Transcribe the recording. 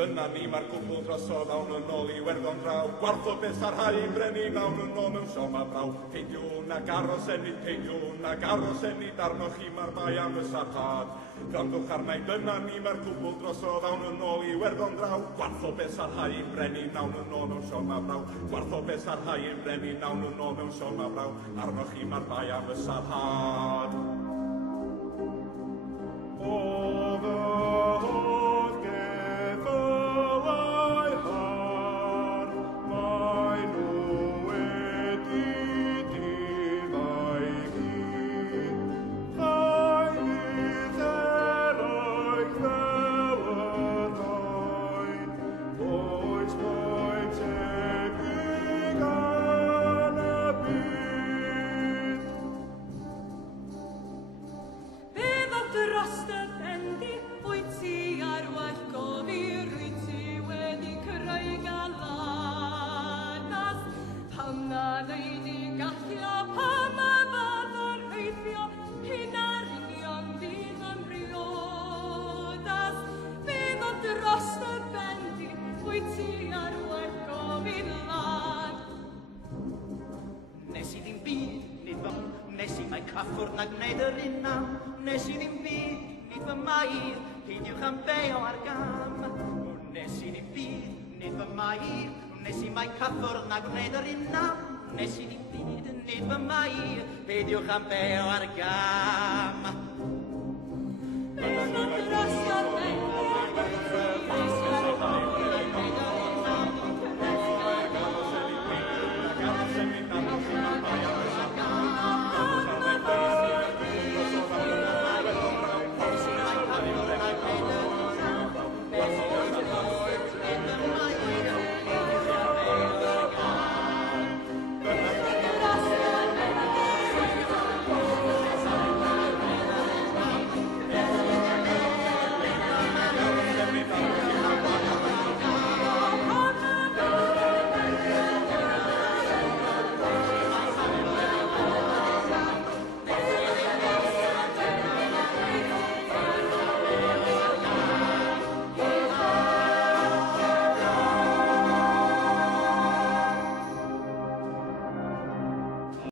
Dyna ni mae'r cwbl drosodd awn yn ôl I Werddon draw. Gwartho beth ar hau brenu nawn yn ôl mewn sioma braw. Peidiwn ag aros enni, peidiwn ag aros enni, darnoch chi mae'r bai am y sarhad. Grandwch arna I dyna ni mae'r cwbl drosodd awn yn ôl I Werddon draw. Gwartho beth ar hau brenu nawn yn ôl mewn sioma braw. Gwartho beth ar hau brenu nawn yn ôl mewn sioma braw. Arnoch chi mae'r bai am y sarhad. Caffwrdd na gwneud yr unam, nes I ddim byd, nid fy mair, peidiwch am beo ar gam. Nes I ddim byd, nid fy mair, nes I mai caffwrdd na gwneud yr unam, nes I ddim byd, nid fy mair, peidiwch am beo ar gam.